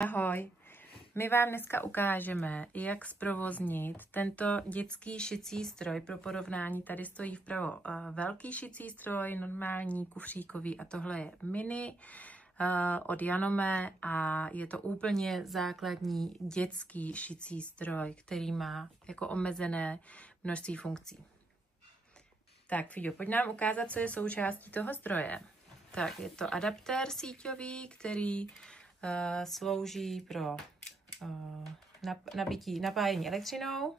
Ahoj, my vám dneska ukážeme, jak zprovoznit tento dětský šicí stroj. Pro porovnání tady stojí vpravo velký šicí stroj, normální kufříkový a tohle je mini od Janome a je to úplně základní dětský šicí stroj, který má jako omezené množství funkcí. Tak Fiďo, pojď nám ukázat, co je součástí toho stroje. Tak, je to adaptér síťový, který slouží pro napájení elektřinou.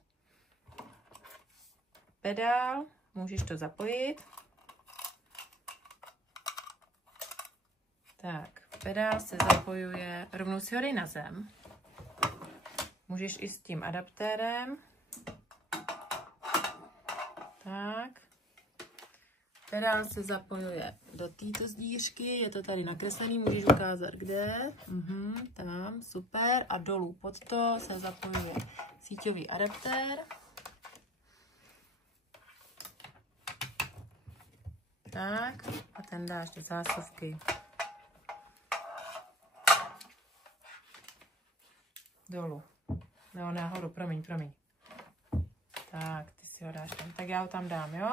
Pedál, můžeš to zapojit. Tak, pedál se zapojuje, rovnou si ho dej na zem. Můžeš i s tím adaptérem. Tak. Pedál se zapojuje do této zdířky, je to tady nakreslený, můžeš ukázat kde. Tam, super. A dolů pod to se zapojuje síťový adaptér. Tak, a ten dáš do zásuvky. Dolů. No, nahoru, promiň. Tak, ty si ho dáš tam. Tak já ho tam dám, jo?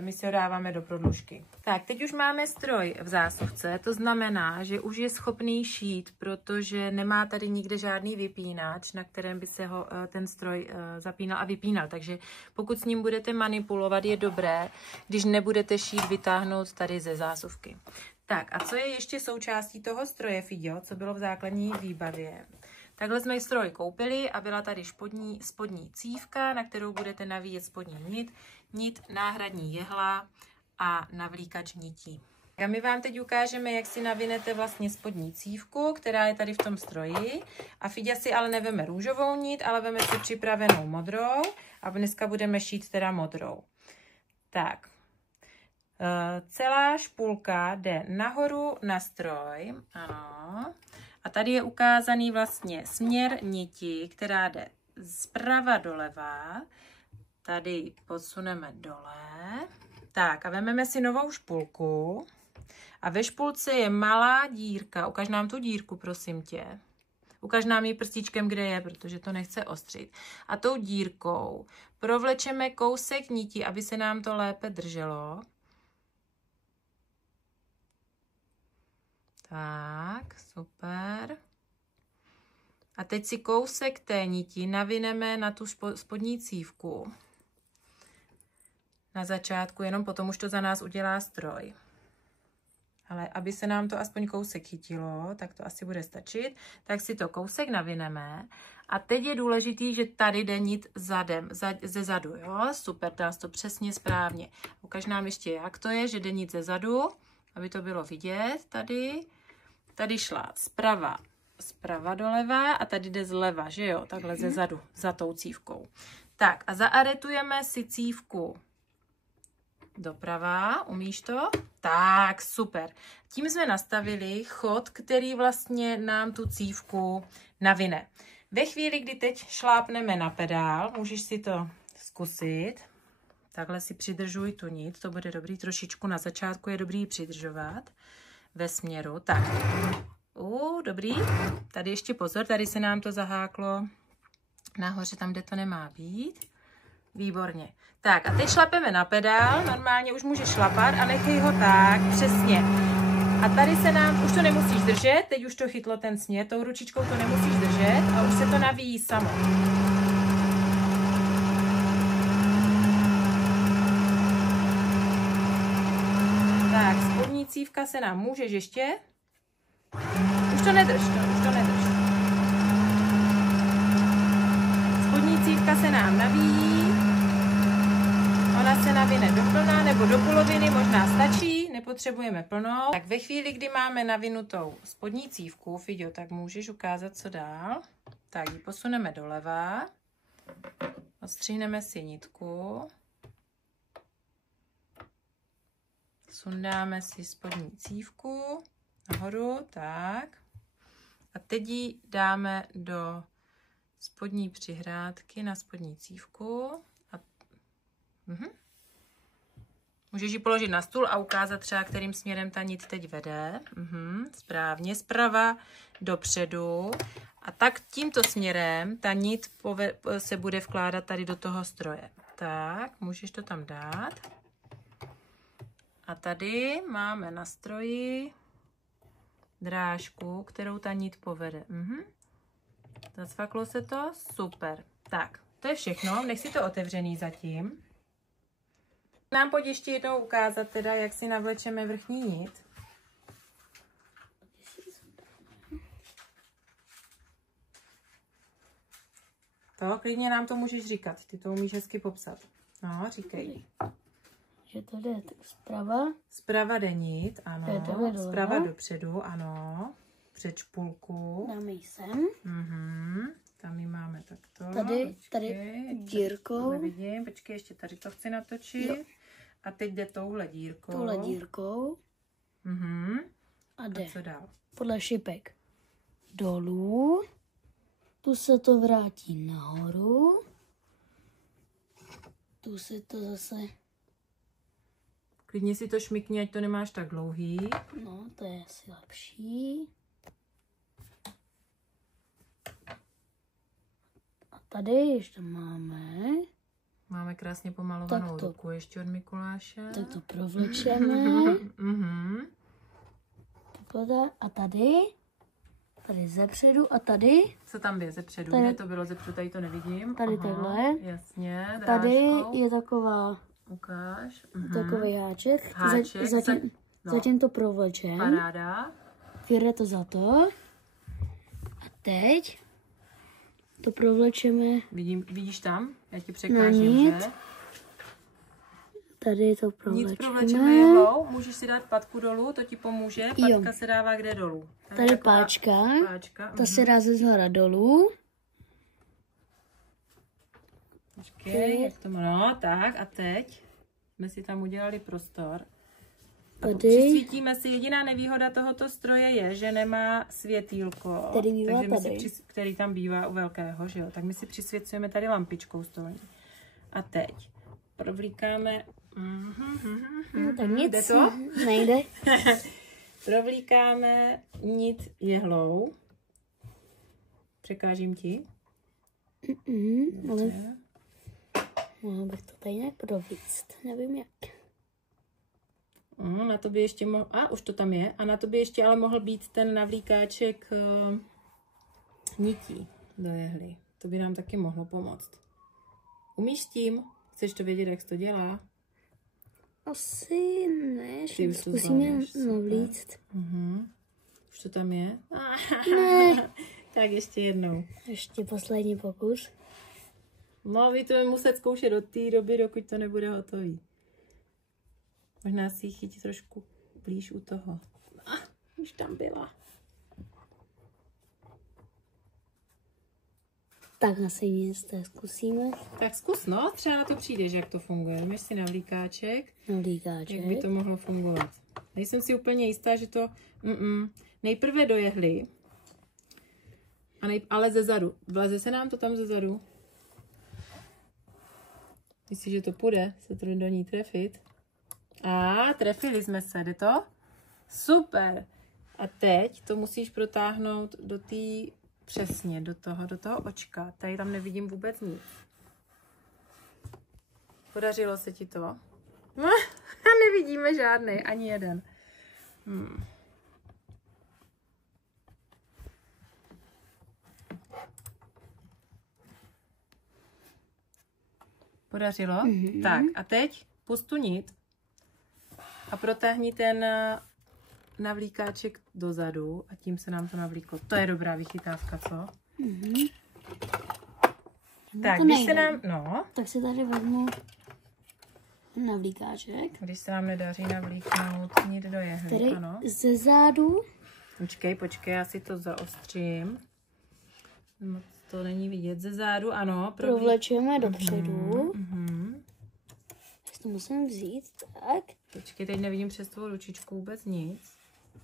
My si ho dáváme do prodlužky. Tak, teď už máme stroj v zásuvce, to znamená, že už je schopný šít, protože nemá tady nikde žádný vypínač, na kterém by se ho ten stroj zapínal a vypínal. Takže pokud s ním budete manipulovat, je dobré, když nebudete šít, vytáhnout tady ze zásuvky. Tak, a co je ještě součástí toho stroje, Fiďo, co bylo v základní výbavě? Takhle jsme stroj koupili a byla tady spodní cívka, na kterou budete navíjet spodní nit, náhradní jehla a navlíkač nití. A my vám teď ukážeme, jak si navinete vlastně spodní cívku, která je tady v tom stroji. A Fiďa si ale neveme růžovou nit, ale veme si připravenou modrou a dneska budeme šít teda modrou. Tak, celá špulka jde nahoru na stroj, ano. A tady je ukázaný vlastně směr niti, která jde zprava doleva. Tady ji posuneme dole. Tak a vezmeme si novou špulku. A ve špulce je malá dírka. Ukaž nám tu dírku, prosím tě. Ukaž nám ji prstíčkem, kde je, protože to nechce ostřit. A tou dírkou provlečeme kousek niti, aby se nám to lépe drželo. Tak, super. A teď si kousek té niti navineme na tu spodní cívku. Na začátku, jenom potom už to za nás udělá stroj. Ale aby se nám to aspoň kousek chytilo, tak to asi bude stačit. Tak si to kousek navineme. A teď je důležitý, že tady jde nit ze zadu, jo? Super, dá to přesně správně. Ukaž nám ještě, jak to je, že jde nit ze zadu, aby to bylo vidět tady. Tady šla zprava doleva a tady jde zleva, že jo? Takhle ze zadu, za tou cívkou. Tak a zaaretujeme si cívku doprava, umíš to? Tak, super. Tím jsme nastavili chod, který vlastně nám tu cívku navine. Ve chvíli, kdy teď šlápneme na pedál, můžeš si to zkusit. Takhle si přidržuj tu nit, to bude dobrý. Trošičku na začátku je dobrý přidržovat ve směru. Tak, dobrý. Tady ještě pozor, tady se nám to zaháklo nahoře, tam, kde to nemá být. Výborně. Tak a teď šlapeme na pedál, normálně už můžeš šlapat a nechej ho tak, přesně. A tady se nám, už to nemusíš držet, teď už to chytlo ten směr, tou ručičkou to nemusíš držet a už se to navíjí samo. Tak, spodní cívka se nám můžeš ještě. Už to nedrž. Spodní cívka se nám navíjí. Ona se navine do plna nebo do poloviny, možná stačí, nepotřebujeme plnou. Tak ve chvíli, kdy máme navinutou spodní cívku, Fiďo, tak můžeš ukázat, co dál. Tak ji posuneme doleva. Odstřihneme si nitku. Sundáme si spodní cívku nahoru, tak. A teď ji dáme do spodní přihrádky na spodní cívku. Můžeš ji položit na stůl a ukázat třeba, kterým směrem ta nit teď vede. Správně, zprava dopředu. A tak tímto směrem ta nit se bude vkládat tady do toho stroje. Tak, můžeš to tam dát. A tady máme na stroji drážku, kterou ta nit povede. Zacvaklo se to? Super. Tak, to je všechno. Nech si to otevřený zatím. Nám pojď ještě jednou ukázat teda, jak si navlečeme vrchní nit. To, klidně nám to můžeš říkat. Ty to umíš hezky popsat. No, říkej. Že to jde zprava. Zprava jde nit, ano. Zprava dopředu, ano. Před špulku. Dáme ji sem. Tam ji máme takto. Tady dírkou. Nevidím, počkej, ještě tady to chci natočit. Jo. A teď jde touhle dírkou. A jde. A co dál? Podle šipek dolů. Tu se to vrátí nahoru. Tu se to zase... Klidně si to šmikni, ať to nemáš tak dlouhý. No, to je asi lepší. A tady ještě máme... Máme krásně pomalovanou ruku ještě od Mikuláše. Tak to provlečeme. A tady zepředu a tady. Co tam je zepředu? Kde to bylo zepředu? Tady to nevidím. Tady takhle. Jasně, drážkou. Tady je taková... Ukáž. Takový háček. Zatím to provlečem. Paráda. Vyjde to za to. A teď to provlečeme. Vidíš tam? Já ti překážím, že? Tady to provlečeme. Nit provlečeme jehlou. Můžeš si dát patku dolů, to ti pomůže. Patka se dává kde dolů? Tady páčka. Ta se dá ze zhora dolů. Počkej, jak to má. No, tak a teď jsme si tam udělali prostor. Tady. Přisvítíme si. Jediná nevýhoda tohoto stroje je, že nemá světýlko, který tam bývá u velkého, že jo? Tak my si přisvěcujeme tady lampičkou stolní. A teď provlíkáme. No tak nic. Jde to? Nejde. Provlíkáme nit jehlou. Překážím ti? Ale mohla bych to tady nějak provlíct. Nevím jak. Na to by ještě mohl... už to tam je. A na to by ještě ale mohl být ten navlíkáček nití do jehly. To by nám taky mohlo pomoct. Umíš s tím? Chceš to vědět, jak se to dělá? Asi ne. Zkusíme navlíct. Už to tam je? Ne. Tak ještě jednou. Ještě poslední pokus. No, vy to muset zkoušet od té doby, dokud to nebude hotový. Možná si ji chytit trošku blíž u toho. Už tam byla. Tak asi nic, tak zkusíme. Tak zkus, no, třeba na to přijdeš, jak to funguje. Máš si navlíkáček. Jak by to mohlo fungovat. Nejsem si úplně jistá, že to... Nejprve do jehly. Ale ze zadu. Vleze se nám to tam ze zadu? Myslíš, že to půjde se to do ní trefit? Trefili jsme se, jde to? Super! A teď to musíš protáhnout do té přesně, do toho očka. Tady tam nevidím vůbec nic. Podařilo se ti to? Nevidíme žádný, ani jeden. Podařilo? Tak a teď pustu nit a protáhni ten navlíkáček dozadu a tím se nám to navlíklo. To je dobrá vychytávka, co? Tak, když se nám... No. Tak si tady vezmu navlíkáček. Když se nám nedaří navlíknout nit do jehly, tady ano. Ze zádu. Počkej, já si to zaostřím. Moc to není vidět ze zádu, ano. Provlečeme dopředu. To musím vzít, tak. Počkej, teď nevidím přes tvou ručičku vůbec nic.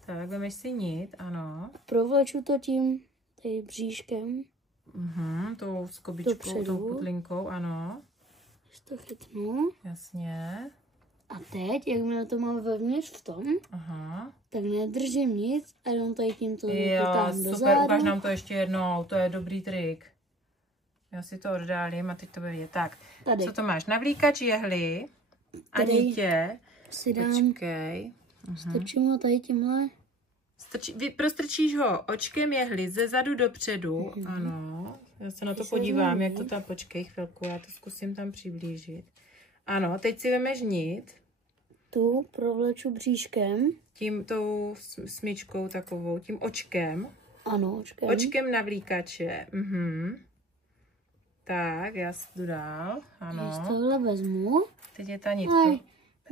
Tak, vemeš si nit, ano. Provleču to tím tady bříškem. Tou skobičkou, tou putlinkou, ano. Když to chytnu. Jasně. A teď, jakmile to mám vevnitř v tom, Aha. tak nedržím nic a jenom tady tímto Jo, vytáhnu super, dozadu. ukáž nám to ještě jednou, to je dobrý trik. Já si to oddálím a teď to bude vidět. Tak, Tady. co to máš? Navlíkač jehly a Tady nitě. Si dám, Počkej. strčím ho tady tímhle. Prostrčíš ho očkem jehly ze zadu dopředu. Ano, já se na to podívám, jak to tam, počkej chvilku, já to zkusím tam přiblížit. Ano, teď si vemeš nit. Tu provleču bříškem. Tím tou smyčkou takovou, tím očkem. Ano, očkem. Očkem navlíkače. Tak, já si jdu dál. Ano. Z tohle vezmu. Teď je ta nitka. Aj,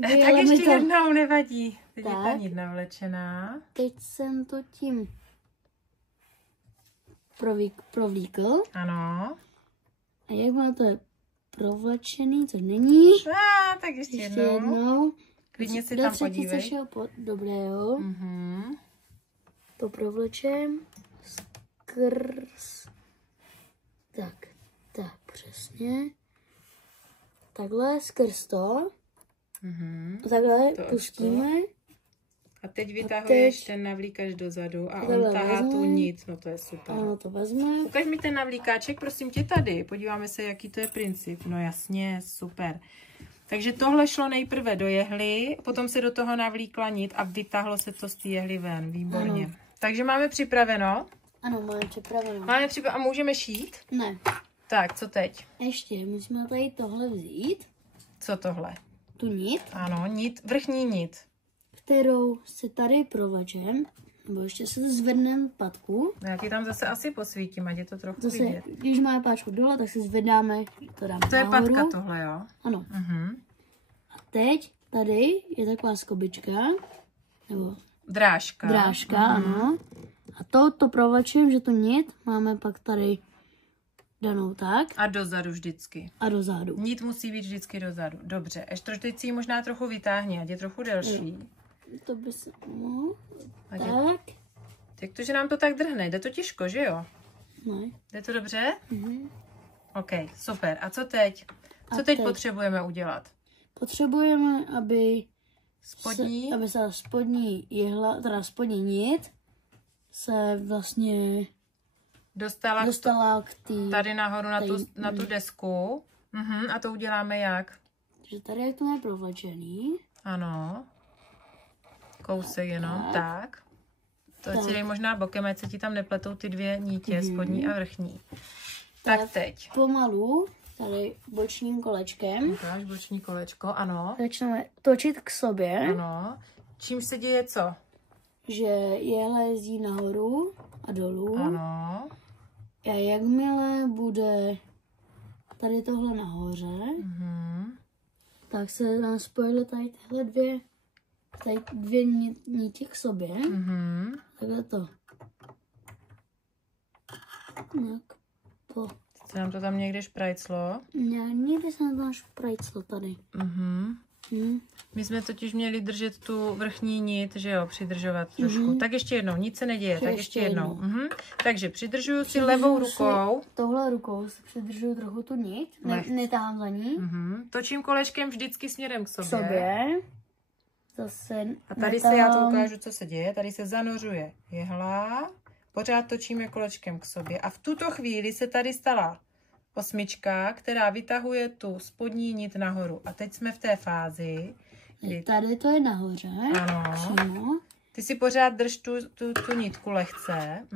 Tak vyjela mi ještě to. jednou, nevadí. Teď je ta Tak. nit navlečená. Teď jsem to tím provlíkl. Ano. A jakmile to je provlečený, což není. Tak ještě Ještě jednou. jednou. Klidně si Do tam třetice podívej. šel dobré, jo. To provlečem. Skrz. Tak, přesně. Takhle, skrz to. Takhle To pustíme. A teď vytahuješ ten navlíkač dozadu a on tahá tu nit. No to je super. Ano, to vezme. Ukaž mi ten navlíkáček, prosím tě, tady. Podíváme se, jaký to je princip. No jasně, super. Takže tohle šlo nejprve do jehly, potom se do toho navlíkla nit a vytáhlo se to z té jehly ven. Výborně. Ano. Takže máme připraveno. Ano, máme připraveno. A můžeme šít? Ne. Tak, co teď? Ještě musíme tady tohle vzít. Co tohle? Tu nit, Ano, nit, vrchní nit. kterou si tady provlečem. Nebo ještě se zvedneme patku. Já ti tam zase asi posvítím, ať je to trochu Zase, vidět. když máme páčku dole, tak si zvedáme. To dáme To je nahoru. patka tohle, jo? Ano. Mhm. A teď tady je taková skobička. Nebo Drážka. drážka, ano. A to provlečím, že tu nit máme pak tady danou tak A dozadu vždycky. a dozadu. Nit musí být vždycky dozadu. Dobře, ještě teď si ji možná trochu vytáhni, ať je trochu delší. To by se... No, Ať je, tak. jak to, že nám to tak drhne? Jde to těžko, že jo? Ne. Jde to dobře? Mhm. OK, super. A co teď? Co A teď teď? potřebujeme udělat? Potřebujeme, aby Spodní? aby se spodní jehla, teda spodní nit se vlastně dostala k té... tady nahoru na tu desku. A to uděláme jak? Takže tady jak to je provlečený. Ano. Kousek jenom, tak. To si dej možná bokem, ať se ti tam nepletou ty dvě nítě, spodní a vrchní. Tak teď. Pomalu, tady bočním kolečkem, Ukáž boční kolečko, ano. začneme točit k sobě, Ano. Čímž se děje co? že jehla jezdí nahoru a dolů. Ano. A jakmile bude tady tohle nahoře, tak se nám spojily tady tyhle dvě niti k sobě. Takhle to. Tak, to. Se nám to tam někde šprajclo. Někdy se nám to šprajclo tady. My jsme totiž měli držet tu vrchní nit, že jo, přidržovat trošku. Tak ještě jednou, nic se neděje, tak ještě jednou. Takže přidržuju si levou rukou. Touhle rukou si přidržuju trochu tu nit, netahám za ní. Točím kolečkem vždycky směrem k sobě. Sobě. Zase A tady se, já to ukážu, co se děje, tady se zanořuje jehla, pořád točíme kolečkem k sobě a v tuto chvíli se tady stala osmička, která vytahuje tu spodní nit nahoru. A teď jsme v té fázi, kdy... Tady to je nahoře. Ano. Přímo. Ty si pořád drž tu nitku lehce.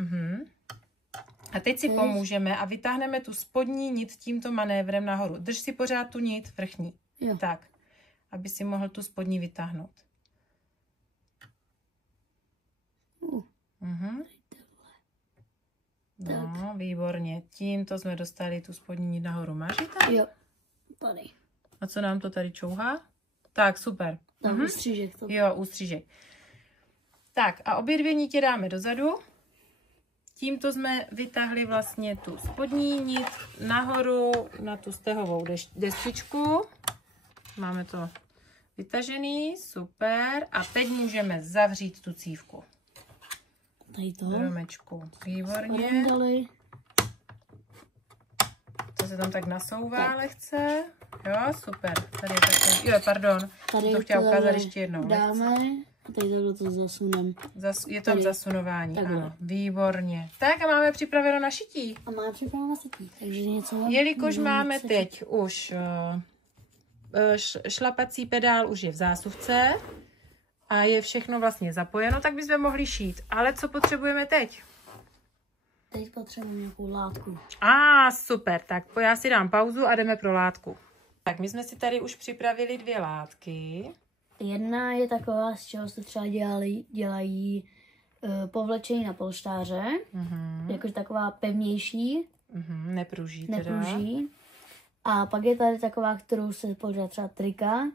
A teď si pomůžeme a vytáhneme tu spodní nit tímto manévrem nahoru. Drž si pořád tu nit vrchní. Jo. Tak, aby si mohl tu spodní vytáhnout. No, výborně. Tímto jsme dostali tu spodní nit nahoru. Máš ji tam? Jo, tady. A co nám to tady čouhá? Tak, super. Tam ústřížek to. Jo, ústřížek. Tak a obě dvě nitě dáme dozadu. Tímto jsme vytáhli vlastně tu spodní nit nahoru na tu stehovou destičku. Máme to vytažený, super. A teď můžeme zavřít tu cívku. Tady to. Romečku, výborně. Dali. To se tam tak nasouvá lehce. Jo, super. Tady je takový, jo, pardon. Tady to chtěla ukázat ještě jednou. Dáme a tady takhle to zasunem. Je to zasunování, ano. Výborně. Tak a máme připraveno na šití. A máme připraveno na šití, takže něco... Jelikož máme teď už šlapací pedál už je v zásuvce a je všechno vlastně zapojeno, tak bychom mohli šít. Ale co potřebujeme teď? Teď potřebujeme nějakou látku. Super, tak já si dám pauzu a jdeme pro látku. Tak my jsme si tady už připravili 2 látky. Jedna je taková, z čeho se třeba dělají povlečení na polštáře. Jakože taková pevnější. Nepruží. A pak je tady taková, kterou se používá třeba trika,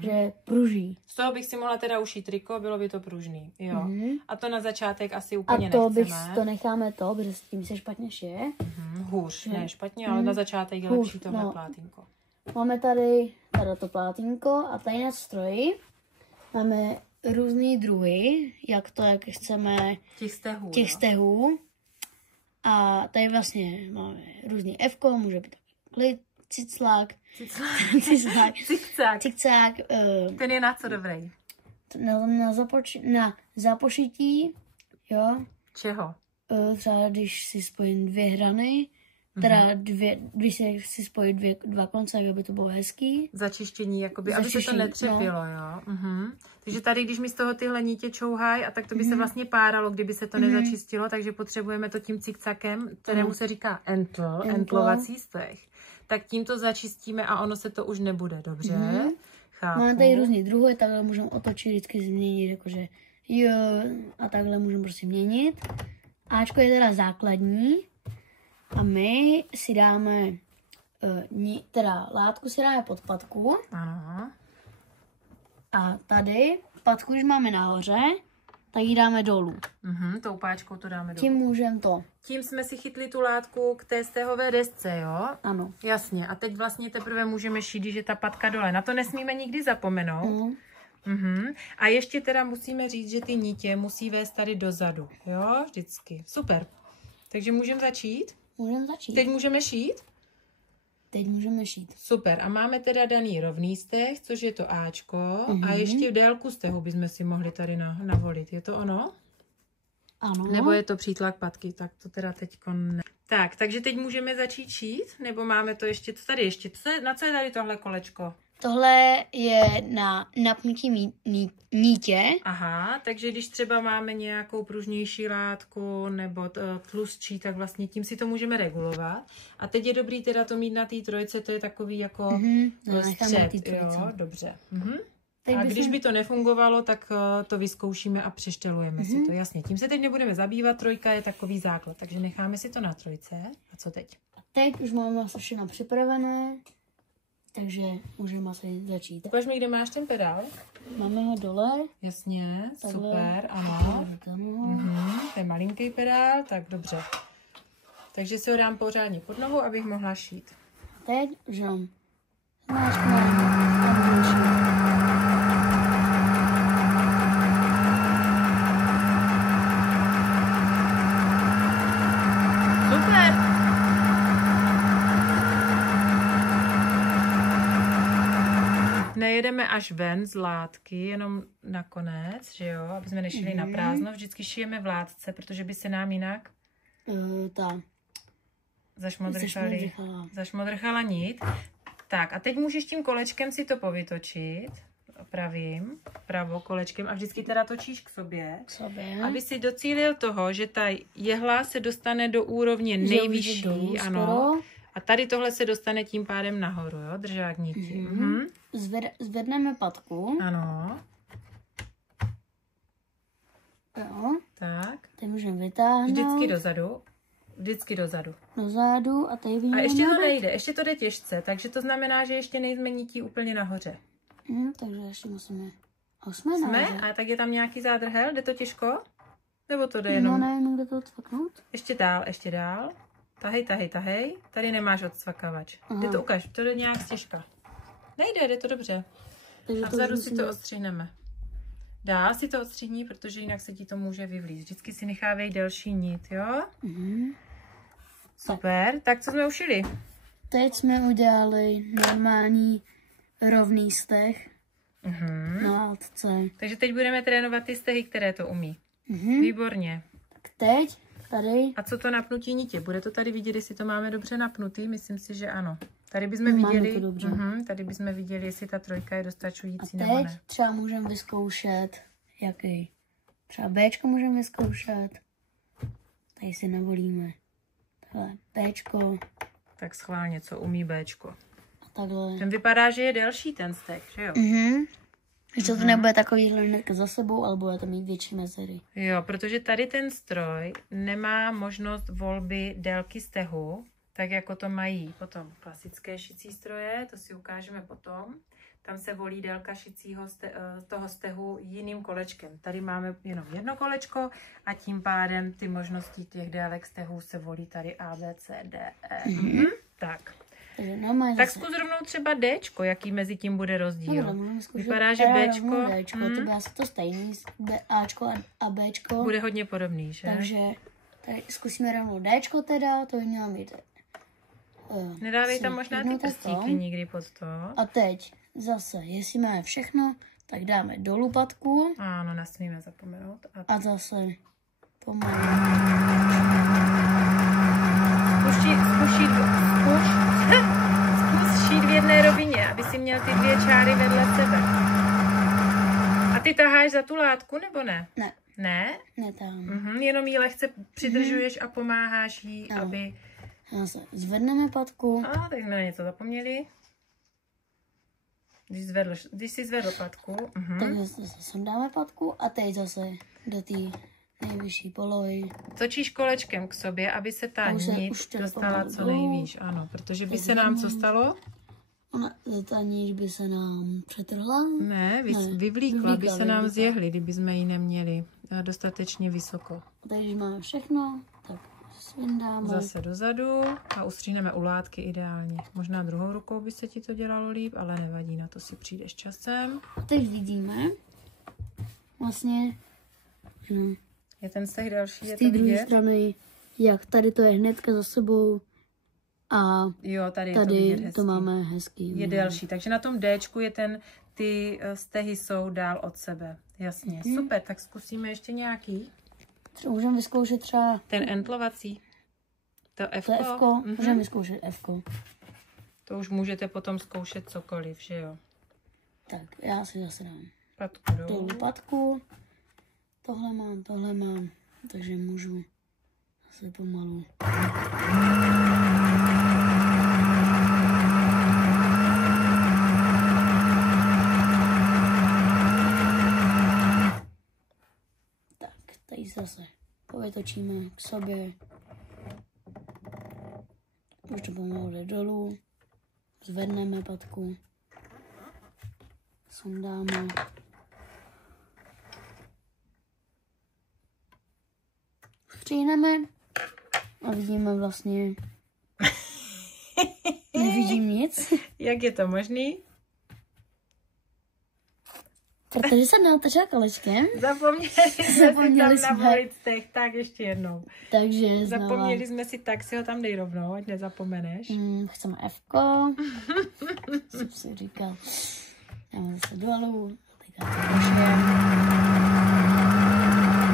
že pruží. Z toho bych si mohla teda ušít triko, bylo by to pružný. Jo. A to na začátek asi úplně nechceme. To necháme protože s tím se špatně šije. Hůř, ne špatně, ale na začátek je lepší tohle plátínko. Máme tady to plátínko a tady na stroji máme různý druhy, jak chceme těch stehů. A tady vlastně máme různý F-ko, může být takový ciclák. Cikcák. Ten je na co dobrý? Na zapošití, jo. Čeho? Třeba když si spojím 2 hrany, teda když si spojí 2 konce, aby to bylo hezký. Začištění, jakoby, aby se to netřepilo, jo. Takže tady, když mi z toho tyhle nítě čouhají, a tak to by se vlastně páralo, kdyby se to nezačistilo, takže potřebujeme to tím cikcakem, kterému se říká entlovací steh. Tak tím to začistíme a ono se to už nebude, dobře? Chápu. Máme tady různý druhy, takhle můžeme otočit, vždycky změnit, jakože jo, a takhle můžeme prostě měnit. Ačko je teda základní a my si dáme, teda látku si dáme pod patku. Ano. A tady patku, když máme nahoře, tak ji dáme dolů. Tou páčkou to dáme dolů. Tím můžeme to. Tím jsme si chytli tu látku k té stehové desce, jo? Ano. Jasně. A teď vlastně teprve můžeme šít, když je ta patka dole. Na to nesmíme nikdy zapomenout. A ještě teda musíme říct, že ty nitě musí vést tady dozadu, jo? Vždycky. Super. Takže můžeme začít? Můžeme začít. Teď můžeme šít? Teď můžeme šít. Super. A máme teda daný rovný steh, což je to Ačko. A ještě délku stehu bychom si mohli tady navolit. Je to ono? Ano. Nebo je to přítlak patky, tak to teda teďko ne. Tak, takže teď můžeme začít šít? Nebo máme to ještě, co tady ještě? Na co je tady tohle kolečko? Tohle je na napnutí nítě. Aha, takže když třeba máme nějakou pružnější látku nebo tlustší, tak vlastně tím si to můžeme regulovat. A teď je dobrý teda to mít na té trojce, to je takový jako střed. Jo, dobře. A když by to nefungovalo, tak to vyzkoušíme a přeštelujeme si to. Jasně, tím se teď nebudeme zabývat, trojka je takový základ, takže necháme si to na trojce. A co teď? A teď už máme všechno připravené, takže můžeme asi začít. Ukaž mi, kde máš ten pedál. Máme ho dole. Jasně, super, ano. To je malinký pedál, tak dobře. Takže si ho dám pořádně pod nohu, abych mohla šít. Teď už mám. Nejedeme až ven z látky, jenom nakonec, že jo, aby jsme nešili na prázdno. Vždycky šijeme v látce, protože by se nám jinak zašmodrchala nit. Tak a teď můžeš tím kolečkem si to povytočit, pravou kolečkem a vždycky teda točíš k sobě. Aby si docílil toho, že ta jehla se dostane do úrovně nejvyšší, ano. A tady tohle se dostane tím pádem nahoru, jo, držák nití. Zvedneme patku. Ano. Jo. Tak. Teď můžeme vytáhnout. Vždycky dozadu. Dozadu a tady vidíme. A ještě to nejde, ještě to jde těžce, takže to znamená, že ještě nejsme nití úplně nahoře. Takže ještě musíme. Jsme? A tak je tam nějaký zádrhel? Jde to těžko? Nebo to jde jenom? No, nevím, kde to odcvaknout. Ještě dál. Tahej. Tady nemáš odcvakavač. Jde to ukaž, to jde nějak stěžka. Jde to dobře. A vzadu si to odstřihneme. Dál si to odstřihni, protože jinak se ti to může vyvlít. Vždycky si nechávej delší nit, jo? Super. Tak co jsme ušili? teď jsme udělali normální rovný steh na látce. Takže teď budeme trénovat ty stehy, které to umí. Výborně. Tak teď tady. A co to napnutí nitě? Bude to tady vidět, jestli to máme dobře napnutý? Myslím si, že ano. Tady bychom viděli, tady bychom viděli, jestli ta trojka je dostačující nebo ne. Třeba můžeme vyzkoušet, jaký. Třeba Bčko můžeme vyzkoušet. Tady si navolíme. Takhle Bčko. Tak schválně, co umí Bčko. A takhle. Ten vypadá, že je delší ten steh, že jo? Že to nebude takovýhle hnedka za sebou, ale bude to mít větší mezery. Jo, protože tady ten stroj nemá možnost volby délky stehu, tak jako to mají potom klasické šicí stroje, to si ukážeme potom. Tam se volí délka šicího toho stehu jiným kolečkem. Tady máme jenom jedno kolečko a tím pádem ty možnosti těch délek stehů se volí tady A, B, C, D, E. Tak. Tak zkus rovnou třeba Dčko, jaký mezi tím bude rozdíl. Vypadá, že Bčko... To bude asi to stejný, Ačko a Bčko. Bude hodně podobný, že? Takže tady zkusíme rovnou Dčko teda, to by mělo být... Nedávej tam možná ty prstíky nikdy pod to. A teď zase, jestli máme všechno, tak dáme dolů patku. Ano, nesmíme zapomenout. A zase pomalu. Zkus šít v jedné rovině, aby si měl ty dvě čáry vedle sebe. A ty taháš za tu látku, nebo ne? Ne. Ne? Netahám. Jenom jí lehce přidržuješ a pomáháš jí, aby... Zase zvedneme patku. A teď jsme na něco zapomněli. Když jsi zvedl patku. Tak zase sundáme patku a teď zase do té nejvyšší polohy. Točíš kolečkem k sobě, aby se ta nit dostala co nejvíš. Ano, protože by se nám co stalo? Ta nit by se nám přetrhla? Ne, vyvlíkla by se nám zjehly, kdyby jsme ji neměli dostatečně vysoko. A teď, když máme všechno, tak svindáme. Zase dozadu a ustřihneme u látky ideálně. Možná druhou rukou by se ti to dělalo líp, ale nevadí, na to si přijdeš časem. A teď vidíme vlastně, je ten steh další, je z té druhé strany, jak tady to je hnedka za sebou a jo, tady to máme hezký. Je delší, takže na tom Dčku je ty stehy jsou dál od sebe. Jasně, super, tak zkusíme ještě nějaký. Můžeme vyzkoušet třeba... Ten entlovací. To Fko. To Fko, můžeme vyzkoušet Fko. To už můžete potom zkoušet cokoliv, že jo? Tak, já si zase dám patku dolů patku. Tohle mám, takže můžu zase pomalu. Tady zase povytočíme k sobě. Už to pomalu jde dolů. Zvedneme patku. Sundáme. Stříhneme. A vidíme vlastně... Nevidím nic. Jak je to možný? Protože jsem neotevřela kolečkem. Zapomněli jsme tam navolit steh, tak ještě jednou. Takže zapomněli jsme si, tak si ho tam dej rovnou, ať nezapomeneš. Chceme Fko. Jsem si říkal. Dáme zase dolů. Teďka to pošlem.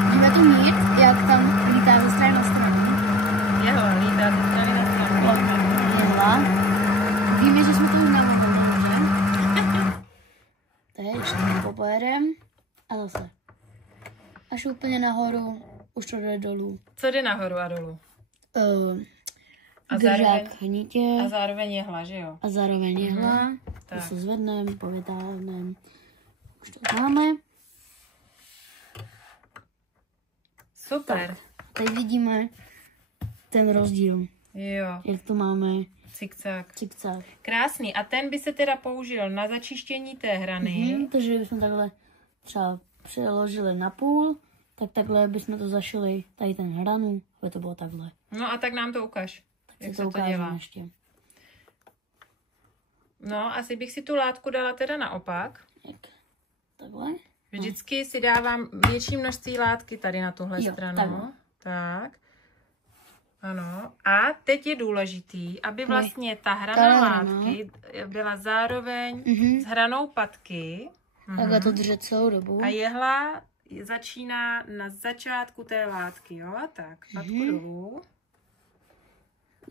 Můžeme to mít, jak tam lítá ze strany na stranu. Jehla, lítá ze strany na stranu. Jehla. Víme, že jsme to už navodili, že? Teď ještě popojedem a zase. Až úplně nahoru, už to jde dolů. Co jde nahoru a dolů? Držák hnitě. A zároveň jehla, že jo? A zároveň jehla. To se zvedneme, povytáhneme. Už to máme. Super. Tak, teď vidíme ten rozdíl. Jo. Jak to máme. Cikcák. Krásný. A ten by se teda použil na začištění té hrany. Takže bychom takhle třeba přeložili na půl, tak takhle bychom to zašili tady ten hranu, aby to bylo takhle. No a tak nám to ukaž. Tak jak se to dělá. Ještě. No, asi bych si tu látku dala teda naopak. Jak? Takhle? Vždycky si dávám větší množství látky tady na tuhle stranu. Takhle. Tak. Ano. A teď je důležitý, aby vlastně ta hrana látky byla zároveň s hranou patky. Takhle to držet celou dobu. A jehla začíná na začátku té látky, jo? Tak, patku dolů.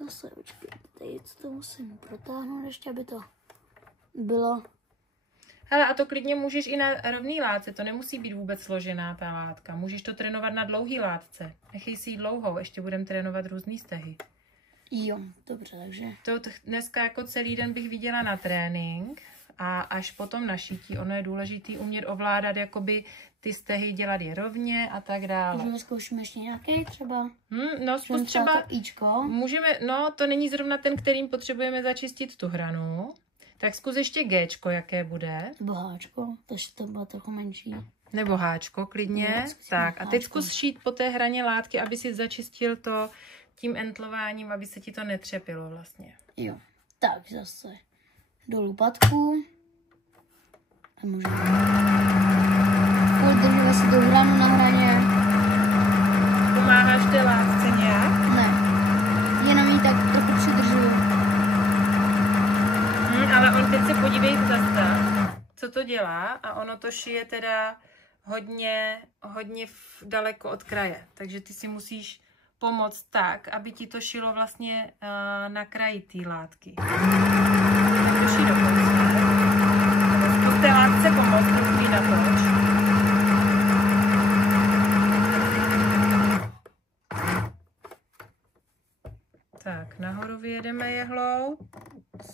Zase, počkej, teď to musím protáhnout ještě, aby to bylo. Hele, a to klidně můžeš i na rovný látce, to nemusí být vůbec složená ta látka. Můžeš to trénovat na dlouhý látce. Nechej si ji dlouhou, ještě budeme trénovat různý stehy. Jo, dobře, takže. To dneska jako celý den bych viděla na trénink a až potom na šití. Ono je důležitý umět ovládat jakoby ty stehy, dělat je rovně a tak dále. Můžeme zkoušet ještě nějaký třeba? No zkus třeba, Ičko. můžeme, no to není zrovna ten, kterým potřebujeme začistit tu hranu. Tak zkus ještě Gčko, jaké bude. Nebo Háčko, to bylo trochu menší. Nebo Háčko, klidně. Tak a teď zkus šít po té hraně látky, aby si začistil to tím entlováním, aby se ti to netřepilo vlastně. Jo, tak zase dolů patku. A můžeme. Udržíme si tu hranu na hraně. Pomáháš té látce nějak? Ne, jenom ji tak trochu přidržuju. Ale on teď se podívej zase, co to dělá a ono to šije teda hodně daleko od kraje. Takže ty si musíš pomoct tak, aby ti to šilo vlastně na kraji té látky. To ší do konce. Zkus té látce pomoct, trochu natoč. Tak, nahoru vyjedeme jehlou.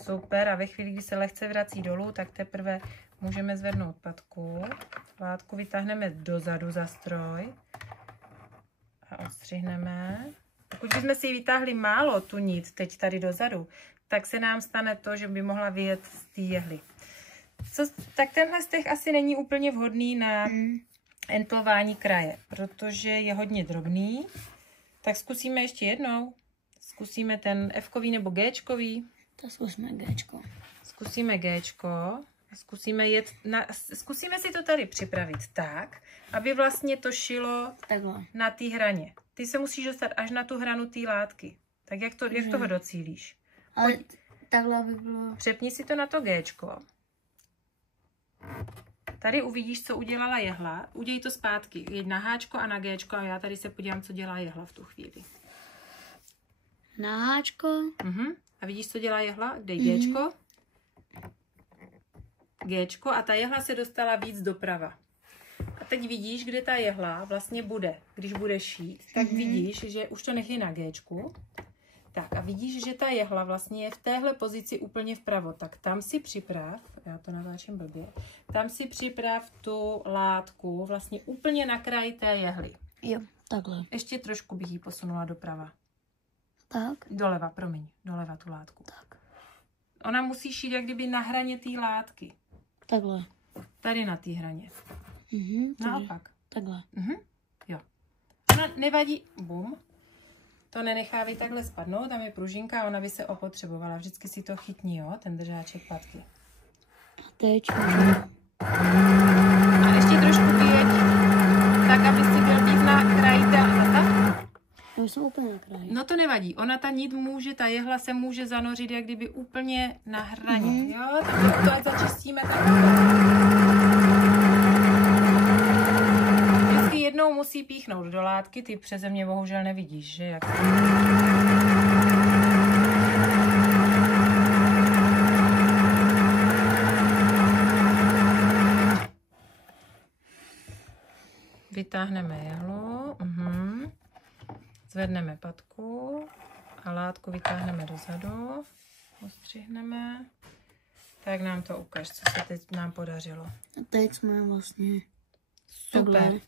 Super. A ve chvíli, kdy se lehce vrací dolů, tak teprve můžeme zvednout patku. Látku vytáhneme dozadu za stroj. A odstřihneme. Pokud bychom si vytáhli málo tu nit teď tady dozadu, tak se nám stane to, že by mohla vyjet z té jehly. Tak tenhle steh asi není úplně vhodný na entlování kraje, protože je hodně drobný. Tak zkusíme ještě jednou. Zkusíme ten F-kový nebo G-čkový. To zkusíme G-čko. Zkusíme G-čko. Zkusíme si to tady připravit tak, aby vlastně to šilo takhle na té hraně. Ty se musíš dostat až na tu hranu té látky. Tak jak toho docílíš? Ale takhle by bylo. Přepni si to na to G-čko. Tady uvidíš, co udělala jehla. Udělej to zpátky. Jeď na H a na G a já tady se podívám, co dělá jehla v tu chvíli. Na Háčko. A vidíš, co dělá jehla? Dej Gčko. Gčko a ta jehla se dostala víc doprava. A teď vidíš, kde ta jehla vlastně bude. Když bude šít, tak vidíš, že už to nechej na Gčku. Tak a vidíš, že ta jehla vlastně je v téhle pozici úplně vpravo. Tak tam si připrav, já to natáčím blbě, tam si připrav tu látku vlastně úplně na kraji té jehly. Jo, takhle. Ještě trošku bych ji posunula doprava. Tak. Doleva, promiň, doleva tu látku. Tak. Ona musí šít jak kdyby na hraně té látky. Takhle. Tady na té hraně. Naopak. Takhle. Jo. Ona nevadí, bum. To nenechávej takhle spadnout, tam je pružinka a ona by se opotřebovala. Vždycky si to chytni, jo, ten držáček patky. A teď a ještě trošku vyjeď, tak aby si byl víc na kraji té. No, jsem úplně na kraji. No to nevadí, ona ta nit může, ta jehla se může zanořit jak kdyby úplně na hraně, jo, tak to ať začistíme tak. Vždycky jednou musí píchnout do látky, ty přeze mě bohužel nevidíš, že jak. Vytáhneme jehlu, zvedneme patku a látku vytáhneme dozadu, ostřihneme. Tak nám to ukaž, co se teď nám podařilo. A teď jsme vlastně super. Takhle.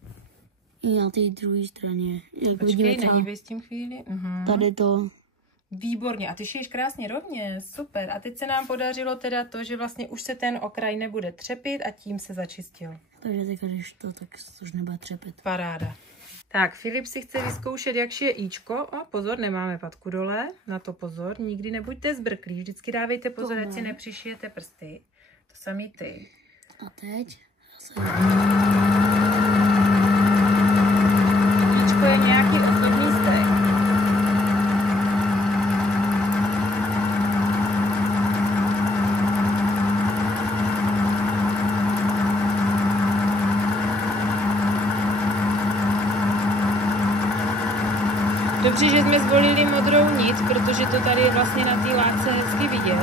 I na té druhé straně. Jak Počkej, nedívej s tím chvíli. Tady to. Výborně. A ty šiješ krásně rovně. Super. A teď se nám podařilo teda to, že vlastně už se ten okraj nebude třepit a tím se začistil. Takže teď, když to, tak už nebude třepit. Paráda. Tak, Filip si chce vyzkoušet, jak šije Ičko. O, pozor, nemáme patku dole. Na to pozor. Nikdy nebuďte zbrklí. Vždycky dávejte pozor, ať si nepřišijete prsty. To samý ty. A teď? Ičko je nějaký osobní steh. Dobře, že jsme zvolili modrou nit, protože to tady je vlastně na té látce hezky vidět.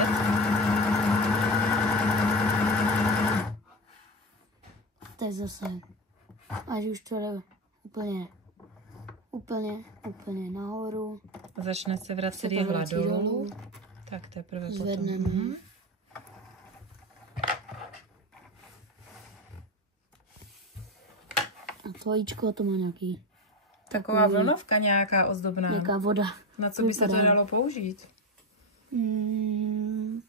Teď zase, až už to jde úplně nahoru. Začne se vracet jehla dolů. Tak teprve zvedneme. Potom. A to vajíčko to má nějaký... Taková vlnovka nějaká ozdobná. Nějaká voda. Na co by se to dalo použít?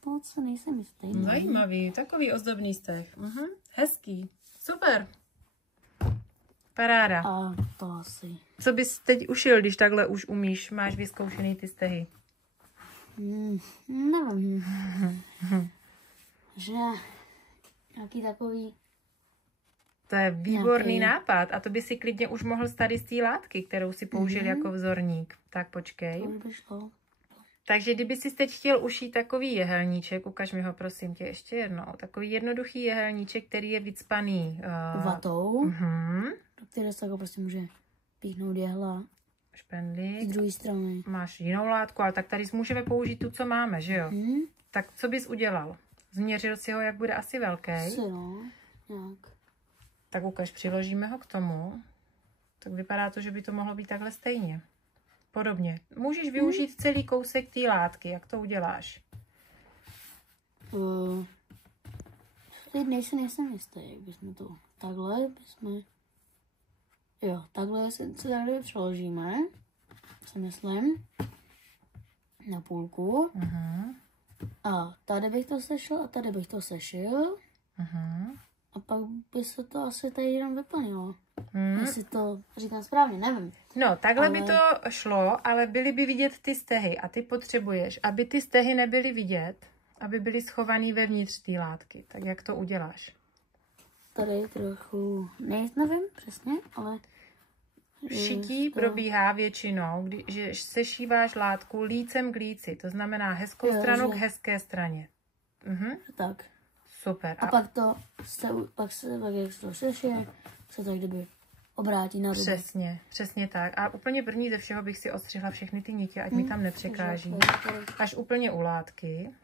To se nejsem jistý. Zajímavý, takový ozdobný steh. Hezký, super. Paráda. A to asi. Co bys teď ušil, když takhle už umíš, máš vyzkoušený ty stehy? Nevím. Že nějaký takový... To je výborný nápad a to by si klidně už mohl tady z té látky, kterou si použil jako vzorník. Tak počkej. To by šlo. Takže kdyby si teď chtěl ušít takový jehelníček, ukaž mi ho prosím tě ještě jednou, takový jednoduchý jehelníček, který je vycpaný vatou, do které se takhle prostě může píchnout jehla. Špendlík. Z druhé strany. Máš jinou látku, ale tak tady můžeme použít tu, co máme, že jo? Tak co bys udělal? Změřil si ho, jak bude asi velký? Nějak. Tak ukaž, přiložíme ho k tomu. Tak vypadá to, že by to mohlo být takhle stejně. Podobně. Můžeš využít celý kousek té látky. Jak to uděláš? Teď nejsem jistý, jak bychom to... Takhle bychom... Jo, takhle se tady přeložíme. Si myslím. Na půlku. A tady bych to sešel a tady bych to sešil. A pak by se to asi tady jenom vyplnilo. Jestli to říkám správně, nevím. No, takhle by to šlo, ale byly by vidět ty stehy. A ty potřebuješ, aby ty stehy nebyly vidět, aby byly schovaný vevnitř té látky. Tak jak to uděláš? Tady trochu, nevím přesně, ale... Šití probíhá většinou, když sešíváš látku lícem k líci. To znamená hezkou stranou k hezké straně. Tak. Super. A pak jak se to sešije, se to kdyby obrátí na rubu. Přesně tak. A úplně první ze všeho bych si odstřihla všechny ty nitě, ať mi tam nepřekáží. Až úplně u látky.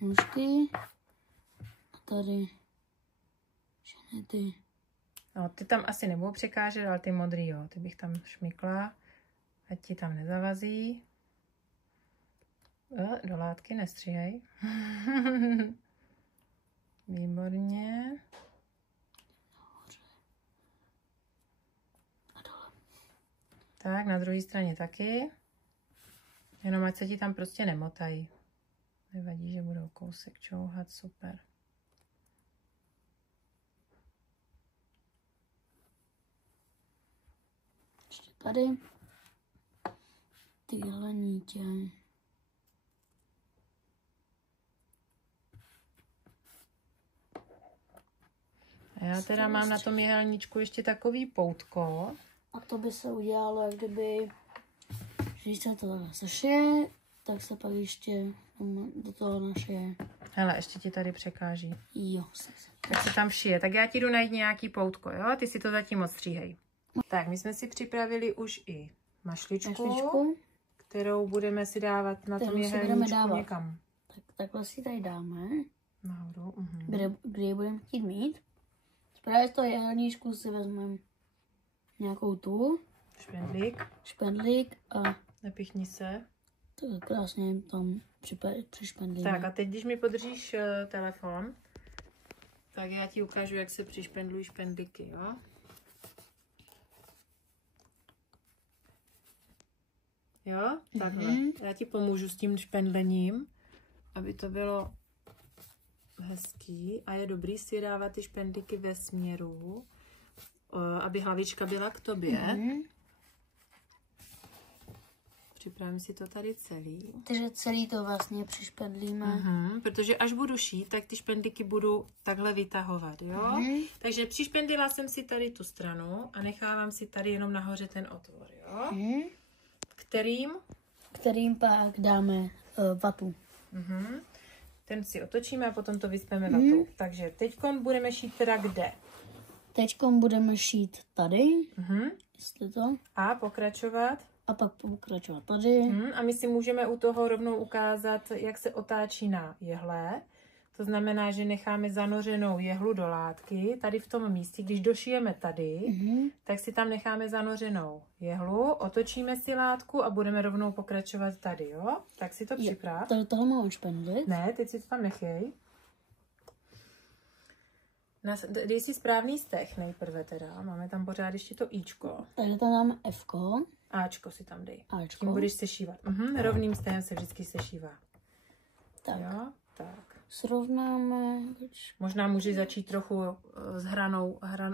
Nůžky. A tady všechny ty. No, ty tam asi nebudou překážet, ale ty modrý, jo. Ty bych tam šmykla, ať ti tam nezavazí. Do látky nestříhej. Výborně. Tak, na druhé straně taky. Jenom ať se ti tam prostě nemotají. Nevadí, že budou kousek čouhat, super. Ještě tady. Tyhle nítě. A já teda mám na tom jehelníčku ještě takový poutko. A to by se udělalo, jak kdyby, když se to takhle sešije, tak se pak ještě do toho našije. Hele, ještě ti tady překáží. Jo. Tak se tam šije. Tak já ti jdu najít nějaký poutko, jo? Ty si to zatím odstříhej. Tak, my jsme si připravili už i mašličku, kterou budeme si dávat na tom jehelníčku někam. Tak takhle si tady dáme. Nahoru. Kde ji budeme chtít mít. Právě z toho jehelníčku si vezmeme nějakou tu. Špendlík a... Nepichni se. Tak krásně tam přišpendlíme. Tak a teď, když mi podržíš telefon, tak já ti ukážu, jak se přišpendlují špendlíky, jo? Jo? Takhle. Já ti pomůžu s tím špendlením, aby to bylo hezký a je dobrý si dávat ty špendlíky ve směru, aby hlavička byla k tobě. Připravím si to tady celý. Takže celý to vlastně přišpendlíme. Protože až budu šít, tak ty špendlíky budu takhle vytahovat, jo? Takže přišpendlila jsem si tady tu stranu a nechávám si tady jenom nahoře ten otvor, jo? Kterým pak dáme vatu. Ten si otočíme a potom to vyspeme vatou. Takže teďkon budeme šít teda kde? Teďkon budeme šít tady. Jestli to. A pokračovat? a pak pokračovat tady. A my si můžeme u toho rovnou ukázat, jak se otáčí na jehle. To znamená, že necháme zanořenou jehlu do látky. Tady v tom místě, když došijeme tady, tak si tam necháme zanořenou jehlu, otočíme si látku a budeme rovnou pokračovat tady, jo? Tak si to připrav. Tady toho mám špendlit? Ne, teď si to tam nechej. Dej si správný steh nejprve teda. Máme tam pořád ještě to Ičko. Takže tam dáme Fko. Ačko si tam dej. Ačko. Tím budeš sešívat. Rovným stehem se vždycky sešívá. Tak. Jo? Tak. Srovnáme. Možná můžeš začít trochu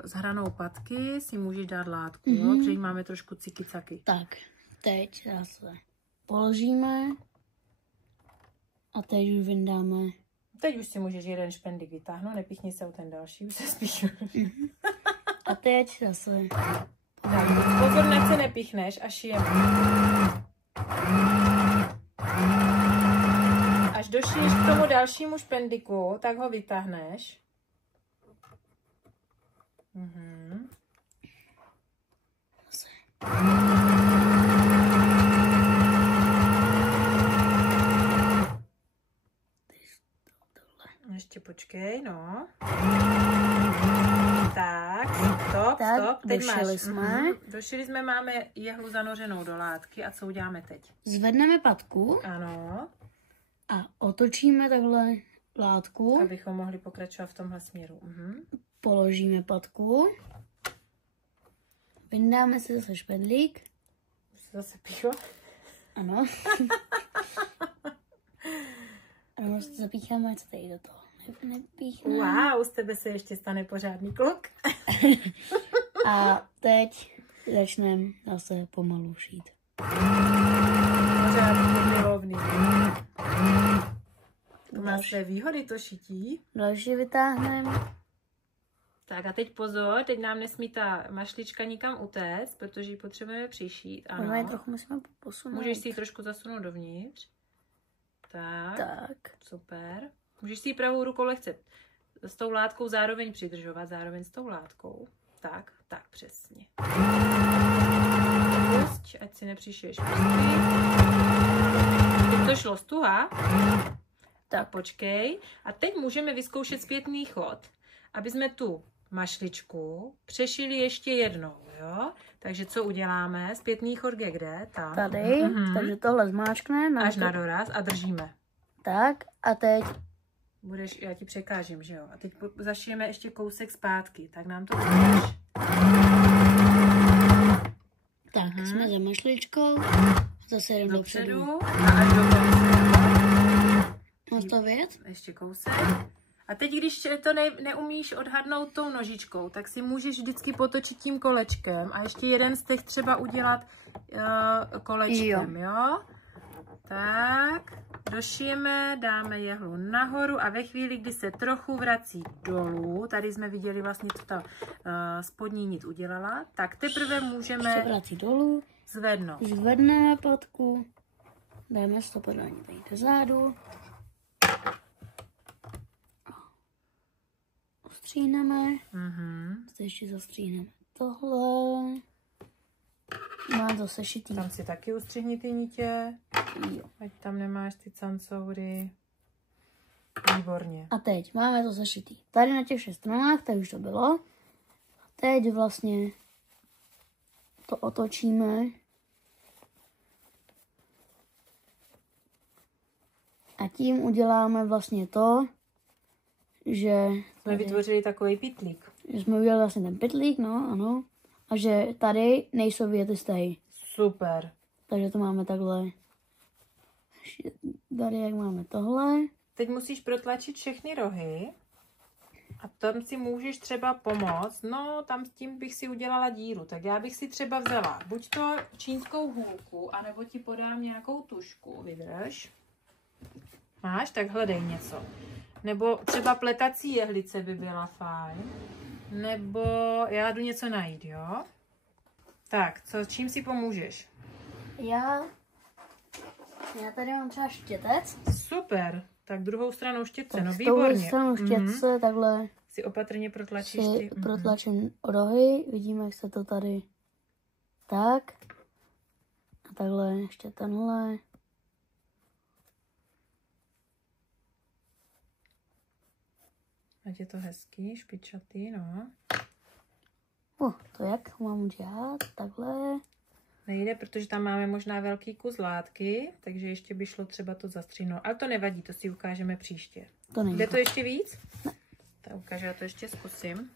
s hranou patky, si můžeš dát látku, jo? Protože jí máme trošku ciky-caky. Tak, teď zase položíme a teď už vyndáme. Teď už si můžeš jeden špendik vytáhnout, nepichni se o ten další, už se spíš. A teď zase. Tak, pozor, nech se nepichneš a šijeme. Až došiješ k tomu dalšímu špendiku, tak ho vytáhneš. Zase. Ještě počkej, no. Tak, stop. Teď došili jsme. Došili jsme, máme jehlu zanořenou do látky a co uděláme teď? Zvedneme patku. Ano. A otočíme takhle látku. Abychom mohli pokračovat v tomhle směru. Položíme patku. Vyndáme si zase špendlík. Zase picho. Ano. Ano, zapícháme co tady do toho. Nepíchneme. Wow, z tebe se ještě stane pořádný kluk. A teď začneme zase pomalu šít. Pořádný milovný. To má své výhody, to šití. Další vytáhneme. Tak a teď pozor, teď nám nesmí ta mašlička nikam utéct, protože ji potřebujeme přišít. Ano. Možná ji trochu musíme posunout. Můžeš si ji trošku zasunout dovnitř. Tak. Super. Můžeš si ji pravou rukou lehce s tou látkou zároveň přidržovat, zároveň s tou látkou. Tak, přesně. Pusť, ať si nepřišiješ prsty. Teď to šlo stuha. Tak počkej. A teď můžeme vyzkoušet zpětný chod, aby jsme tu mašličku přešili ještě jednou, jo? Takže co uděláme? Zpětný chod kde? Tam. Tady, takže tohle zmáčkneme. Až na doraz a držíme. Tak a teď. Já ti překážím, že jo? A teď zašijeme ještě kousek zpátky, tak nám to uděláš. Tak, jsme za mašličkou. Zase jdem dopředu. A až nastavit. Ještě kousek. A teď, když to neumíš odhadnout tou nožičkou, tak si můžeš vždycky potočit tím kolečkem a ještě jeden z těch třeba udělat kolečkem, jo? Tak, došijeme, dáme jehlu nahoru a ve chvíli, kdy se trochu vrací dolů, tady jsme viděli vlastně, co ta spodní nit udělala, tak teprve můžeme se vrací dolů, zvednout. Zvedneme patku, dáme stopodání tady dozadu, ostříhneme, zde ještě zastříhneme tohle. Má to sešitý. Tam si taky ustřihni ty nitě. Jo. Ať tam nemáš ty cancoury. Výborně. A teď máme to sešitý. Tady na těch 6 stranách, tak už to bylo. A teď vlastně to otočíme. A tím uděláme vlastně to, že jsme vytvořili takový pytlík. Že jsme udělali vlastně ten pytlík, no, ano. A že tady nejsou věty stehy. Super. Takže to máme takhle. Tady jak máme tohle. Teď musíš protlačit všechny rohy. A tam si můžeš třeba pomoct. No, tam s tím bych si udělala díru. Tak já bych si třeba vzala buď to čínskou hůlku, anebo ti podám nějakou tušku. Vydrž. Máš? Tak hledej něco. Nebo třeba pletací jehlice by byla fajn. Nebo já jdu něco najít, jo? Tak, čím si pomůžeš? Já tady mám třeba štětec. Super. Tak druhou stranou štětce, no výborně. výborně. S tou stranou štětce takhle si opatrně protlačíš ty. Protlačím rohy, vidíme, jak se to tady tak. takhle ještě tenhle. Ať je to hezký, špičatý, no. To jak mám udělat? Takhle. Nejde, protože tam máme možná velký kus látky, takže ještě by šlo třeba to zastříhnout. Ale to nevadí, to si ukážeme příště. Jde to ještě víc? Ne. Tak ukážu, já to ještě zkusím.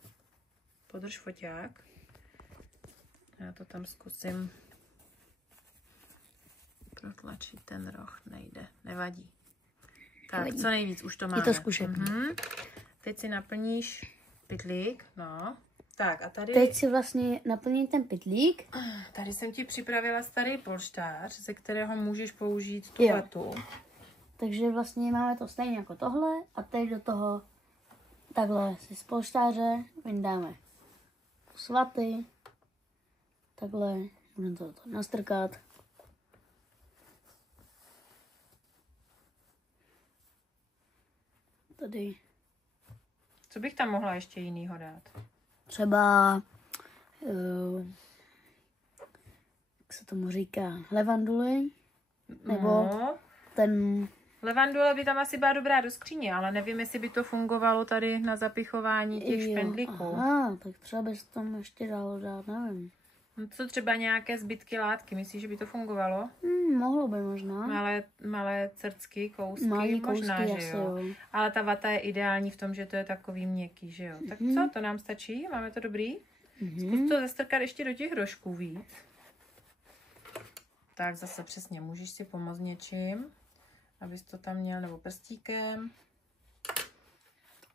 Podrž foťák. Já to tam zkusím protlačit, ten roh nejde, nevadí. Tak, nevadí. Co nejvíc, už to máme. Je to zkušený. Teď si naplníš pytlík, no. Tak a tady... Teď si vlastně naplním ten pytlík. Tady jsem ti připravila starý polštář, ze kterého můžeš použít tu vatu. Takže vlastně máme to stejně jako tohle a teď do toho takhle si z polštáře vyndáme kus vaty. Takhle budeme to nastrkat. Tady. Co bych tam mohla ještě jinýho dát? Třeba, jak se tomu říká, levanduly, nebo ten... Levandule by tam asi byla dobrá do skříně, ale nevím, jestli by to fungovalo tady na zapichování těch špendlíků. Aha, tak třeba bys tam ještě dalo dát, nevím. No co třeba nějaké zbytky látky, myslíš, že by to fungovalo? Mohlo by možná. Malé crcky, kousky, Malý možná, kousky, že jo. Ale ta vata je ideální v tom, že to je takový měkký, že jo. Tak co, to nám stačí? Máme to dobrý? Zkus to zastrkat ještě do těch rožků víc. Tak zase přesně, můžeš si pomoct něčím, abys to tam měl, nebo prstíkem.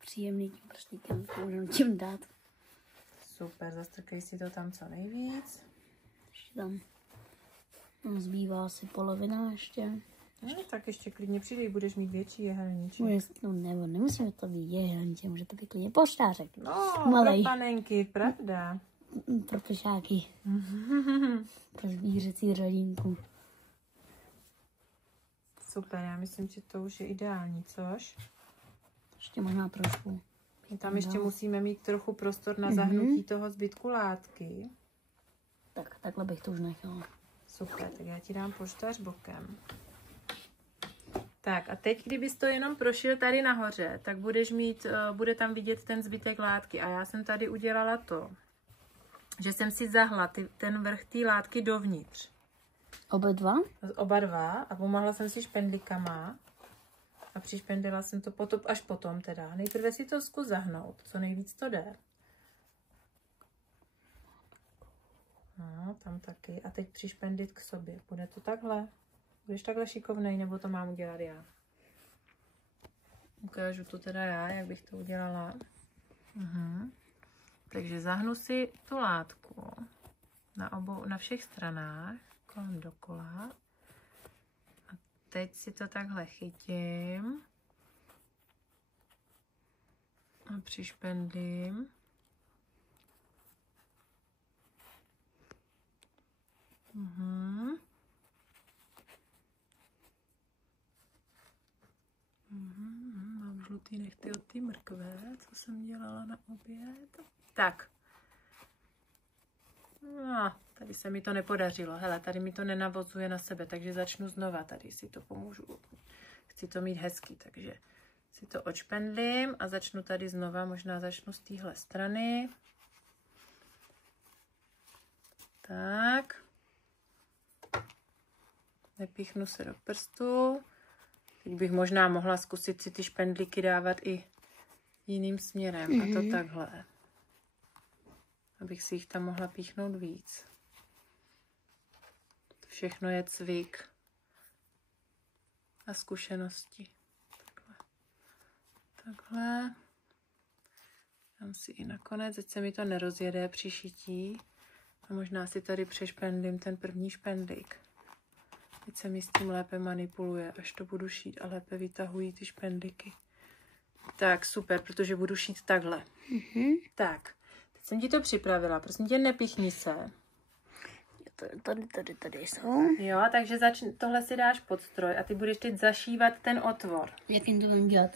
Příjemný tím prstíkem, to můžeme tím dát. Super, zastrkej si to tam co nejvíc. Ještě tam zbývá asi polovina ještě. No, tak ještě klidně přidej, budeš mít větší jehelníček. No nebo nemusíme to být jehelníček, může to být klidně polštářek. No, malej. Pro panenky, pravda. Pro pešáky. Pro zvířecí rodinku. Super, já myslím, že to už je ideální, což? Ještě možná trošku. Tam ještě musíme mít trochu prostor na zahnutí toho zbytku látky. Tak, takhle bych to už nechala. Super, tak já ti dám polštář bokem. Tak a teď, kdybys to jenom prošil tady nahoře, tak budeš mít, bude tam vidět ten zbytek látky. A já jsem tady udělala to, že jsem si zahla ten vrch té látky dovnitř. Oba dva a pomáhla jsem si špendlíkama. A přišpendila jsem to potom, až potom teda. Nejprve si to zkus zahnout, co nejvíc to jde. No, tam taky. A teď přišpendit k sobě. Bude to takhle? Budeš takhle šikovnej, nebo to mám udělat já? Ukážu to teda já, jak bych to udělala. Takže zahnu si tu látku na všech stranách, kolem dokola. Teď si to takhle chytím a přišpendlím. Mám žlutý nechty od té mrkve, co jsem dělala na oběd. Tak. No, tady se mi to nepodařilo. Hele, tady mi to nenavozuje na sebe, takže začnu znova. Tady si to pomůžu. Chci to mít hezký, takže si to odšpendlím a začnu tady znova. Možná začnu z téhle strany. Tak. Nepíchnu se do prstu. Teď bych možná mohla zkusit si ty špendlíky dávat i jiným směrem. A to takhle. Abych si jich tam mohla píchnout víc. To všechno je cvik a zkušenosti. Takhle. Dám si i nakonec, ať se mi to nerozjede při šití. A možná si tady přešpendlím ten první špendlík. Teď se mi s tím lépe manipuluje, až to budu šít a lépe vytahují ty špendlíky. Tak, super, protože budu šít takhle. Tak. Jsem ti to připravila, prosím tě, nepichni se. Tady jsou. Jo, takže tohle si dáš pod stroj a ty budeš teď zašívat ten otvor. Jakým to mám dělat?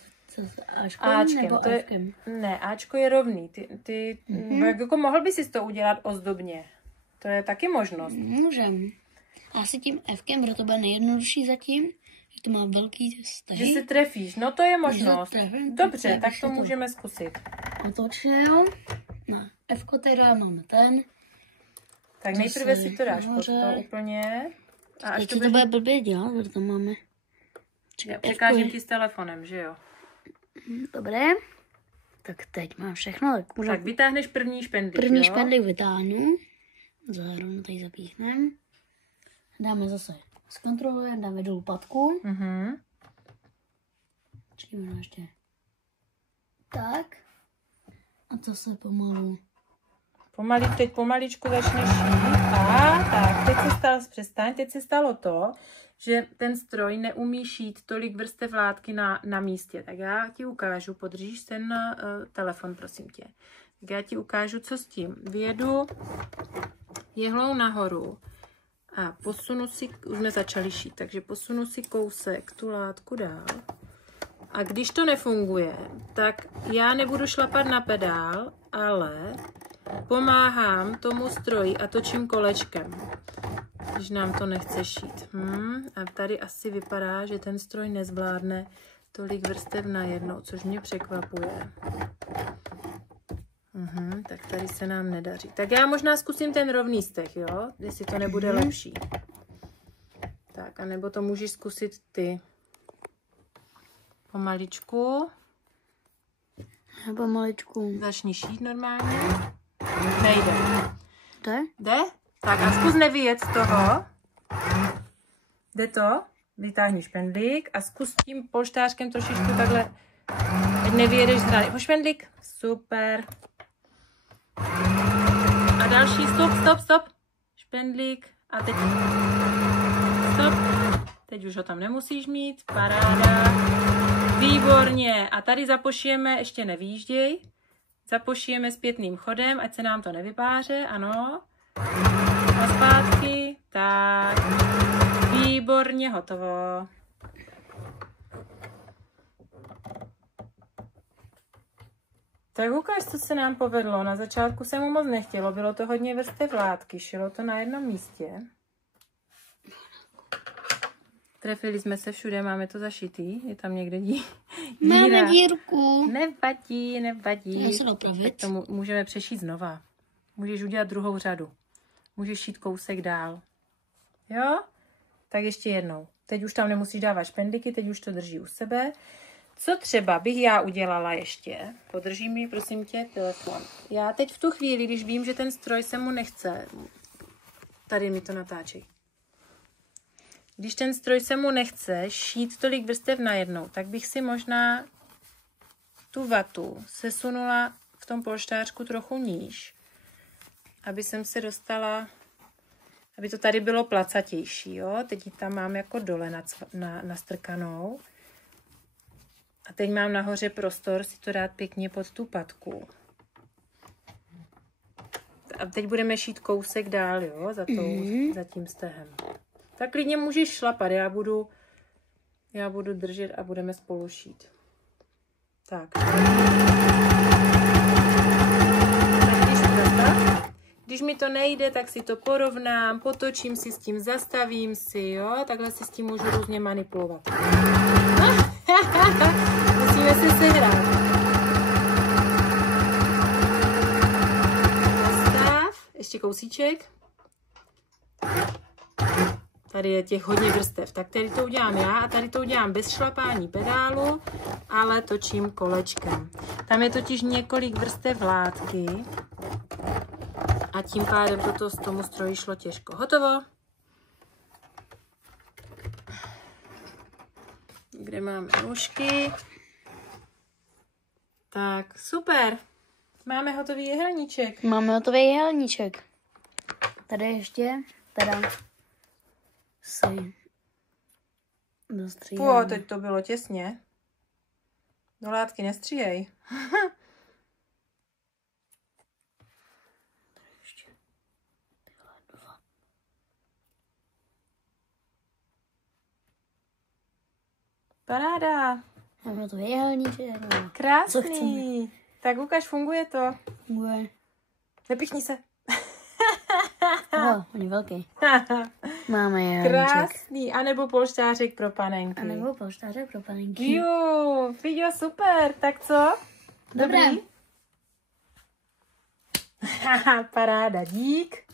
Áčkem nebo Ačkem? Ne, Ačko je rovný. Jako mohl bys si to udělat ozdobně. To je taky možnost. Můžem. Asi tím Fkem, protože to bude nejjednodušší zatím, že to má velký stehy. Že se trefíš, no to je možnost. Dobře, tak to můžeme zkusit. Otočil. Na Fko teda máme ten. Tak nejprve si to dáš pod to úplně. A až to bude blbě dělat, protože tam máme... Já překážím ti s telefonem, že jo? Dobré. Tak teď mám všechno. Tak vytáhneš první špendlík, První špendlík vytáhnu. Zároveň tady zapíchneme. Dáme zase, zkontrolujeme, dáme dolů patku. Čekíme ještě. Tak. A to se pomalu. Teď pomaličku začneš šít. A tak, teď se stalo to, že ten stroj neumí šít tolik vrstev látky na místě. Tak já ti ukážu, podržíš ten telefon, prosím tě. Tak já ti ukážu, co s tím. Vyjedu jehlou nahoru a posunu si, už jsme začali šít, takže posunu si kousek tu látku dál. A když to nefunguje, tak já nebudu šlapat na pedál, ale pomáhám tomu stroji a točím kolečkem, když nám to nechce šít. A tady asi vypadá, že ten stroj nezvládne tolik vrstev najednou, což mě překvapuje. Tak tady se nám nedaří. Tak já možná zkusím ten rovný steh, jo? Jestli to nebude lepší. Tak, anebo to můžeš zkusit ty. Pomaličku. Pomaličku. Začni šít normálně. Nejde. Jde? Tak a zkus nevyjet z toho. Jde to? Vytáhni špendlík a zkus tím polštářkem trošičku takhle, ať nevyjedeš z hrany. Špendlík. Super. A další, stop. Špendlík. A teď stop. Teď už ho tam nemusíš mít. Paráda. Výborně. A tady zapošijeme, ještě nevýjížděj. Zapošijeme zpětným chodem, ať se nám to nevypáře, ano. A zpátky. Tak. Výborně, hotovo. Tak ukáž, co se nám povedlo. Na začátku se mu moc nechtělo, bylo to hodně vrstev látky, šilo to na jednom místě. Trefili jsme se všude, máme to zašitý, je tam někde díra. Máme dírku. Nevadí. Já se dopravit. Tak to můžeme přešít znova. Můžeš udělat druhou řadu. Můžeš šít kousek dál. Jo? Tak ještě jednou. Teď už tam nemusíš dávat špendlíky, teď už to drží u sebe. Co třeba bych já udělala ještě? Podrží mi, prosím tě, telefon. Já teď v tu chvíli, když vím, že ten stroj se mu nechce, tady mi to natáčej. Když ten stroj se mu nechce šít tolik vrstev najednou, tak bych si možná tu vatu sesunula v tom polštářku trochu níž, aby jsem se dostala, aby to tady bylo placatější, jo? Teď ji tam mám jako dole nastrkanou. A teď mám nahoře prostor si to dát pěkně pod tu patku. A teď budeme šít kousek dál, jo, za tím stehem. Tak klidně můžeš šlapat, já budu držet a budeme spolu šít. Tak. Když mi to nejde, tak si to porovnám, potočím si s tím, zastavím si, jo, takhle si s tím můžu různě manipulovat. Musíme se sehrát. Zastav, ještě kousíček. Tady je těch hodně vrstev, tak tady to udělám já a tady to udělám bez šlapání pedálu, ale točím kolečkem. Tam je totiž několik vrstev látky a tím pádem toto z tomu stroji šlo těžko. Hotovo. Kde máme nůžky. Tak, super. Máme hotový jehelníček. Máme hotový jehelníček. Tady ještě, teda si dostříháme. Teď to bylo těsně. Do látky nestříhej. Paráda. Máme to jehelníček. Krásný. Tak ukáž, funguje to. Funguje. Nepichni se. Oho, on je velký. Máme Janíček. Krásný. A nebo polštářek pro panenky. A nebo polštářek pro panenky. Jo, Fiďo, super. Tak co? Dobré. Paráda, dík.